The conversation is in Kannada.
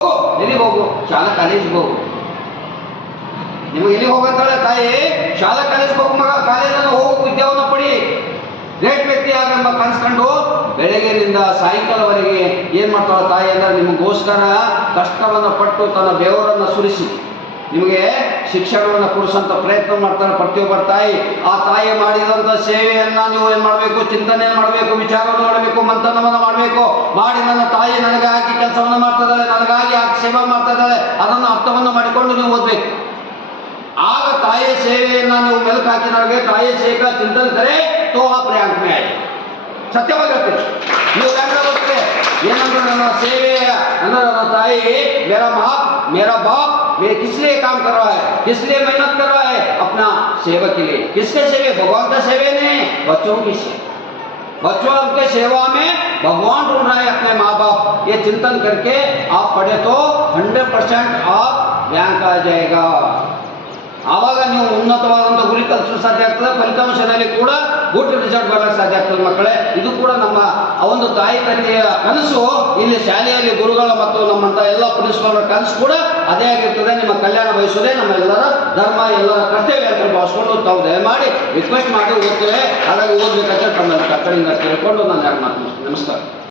ಎಲ್ಲಿಗೆ ಹೋಗು? ಶಾಲಾ ಕಾಲೇಜಿಗೆ ಹೋಗು. ನಿಮಗೆ ಎಲ್ಲಿ ಹೋಗಂತಾಳೆ ತಾಯಿ? ಶಾಲಾ ಕಾಲೇಜ್ಗೆ ಹೋಗು ಮಗ, ಕಾಲೇಜಲ್ಲಿ ಹೋಗು, ವಿದ್ಯಾವನ್ನು ಪಡಿ, ಗ್ರೇಟ್ ವ್ಯಕ್ತಿ ಆಗೆಂಬ ಕನ್ಸ್ಕೊಂಡು ಬೆಳಗ್ಗೆಯಿಂದ ಸಾಯಂಕಾಲವರೆಗೆ ಏನು ಮಾಡ್ತಾಳೆ ತಾಯಿ ಅಂದರೆ ನಿಮಗೋಸ್ಕರ ಕಷ್ಟವನ್ನು ಪಟ್ಟು ತನ್ನ ಬೆವರನ್ನು ಸುರಿಸಿ ನಿಮಗೆ ಶಿಕ್ಷಣವನ್ನು ಕೊಡಿಸೋಂಥ ಪ್ರಯತ್ನ ಮಾಡ್ತಾನೆ ಪ್ರತಿಯೊಬ್ಬರ ತಾಯಿ. ಆ ತಾಯಿ ಮಾಡಿದಂಥ ಸೇವೆಯನ್ನು ನೀವು ಏನು ಮಾಡಬೇಕು? ಚಿಂತನೆಯನ್ನು ಮಾಡಬೇಕು, ವಿಚಾರವನ್ನು ಮಾಡಬೇಕು, ಮಂಥನವನ್ನು ಮಾಡಬೇಕು. ಮಾಡಿ ನನ್ನ ತಾಯಿ ನನಗಾಗಿ ಕೆಲಸವನ್ನು ಮಾಡ್ತಾ ಇದ್ದಾಳೆ, ನನಗಾಗಿ ಆ ಸೇವೆ ಮಾಡ್ತಾ ಇದ್ದಾಳೆ, ಅದನ್ನು ಅರ್ಥವನ್ನು ಮಾಡಿಕೊಂಡು ನೀವು ಓದಬೇಕು. ಆಗ ತಾಯಿಯ ಸೇವೆಯನ್ನು ನೀವು ಮೆಲುಕು ಹಾಕಿದಾಗ ತಾಯಿಯ ಸೇವೆ ಚಿಂತನೆ ಕರೆ तो आप रैंक में आए. सत्यवागತ್ತೆ ನೀವು ರ್ಯಾಂಕ್ ಆಗುತ್ತೆ. ಏನಂದ್ರೆ ನನ್ನ ಸೇವೆ ಅಂದ್ರೆ ನನ್ನ ತಾಯಿ मेरा बाप मैं किस लिए काम कर रहा है, किस लिए मेहनत कर रहा है? अपना सेवा के लिए. किसके सेवे? भगवान का सेवे नहीं, बच्चों की सेवा. बच्चों के सेवा में भगवान ढूंढ रहा है अपने माँ बाप. ये चिंतन करके आप पढ़े तो 100% आप रैंक आ जाएगा. ಆವಾಗ ನೀವು ಉನ್ನತವಾದಂಥ ಗುರಿ ತಲುಪಲು ಸಾಧ್ಯ ಆಗ್ತದೆ. ಫಲಿತಾಂಶದಲ್ಲಿ ಕೂಡ ಗುಡ್ ರಿಸಲ್ಟ್ ಬರಲಿಕ್ಕೆ ಸಾಧ್ಯ ಆಗ್ತದೆ ಮಕ್ಕಳೇ. ಇದು ಕೂಡ ನಮ್ಮ ಒಂದು ತಾಯಿ ತಂದೆಯ ಕನಸು. ಇಲ್ಲಿ ಶಾಲೆಯಲ್ಲಿ ಗುರುಗಳ ಮತ್ತು ನಮ್ಮಂಥ ಎಲ್ಲ ಪ್ರಿನ್ಸಿಪಾಲ್ರ ಕನಸು ಕೂಡ ಅದೇ ಆಗಿರ್ತದೆ. ನಿಮ್ಮ ಕಲ್ಯಾಣ ಬಯಸೋದೇ ನಮ್ಮೆಲ್ಲರ ಧರ್ಮ, ಎಲ್ಲರ ಕರ್ತವ್ಯ ಅಂತ ಭಾವಿಸ್ಕೊಂಡು ತಾವು ದಯಮಾಡಿ ರಿಕ್ವೆಸ್ಟ್ ಮಾಡಿ ಓದ್ತೇವೆ. ಹಾಗಾಗಿ ಓದಬೇಕಂತ ತಮ್ಮ ಕಟ್ಟಡಿಯಿಂದ ಕೇಳಿಕೊಂಡು ನಾನು ಯಾರು ಮಾತು ನಮಸ್ಕಾರ.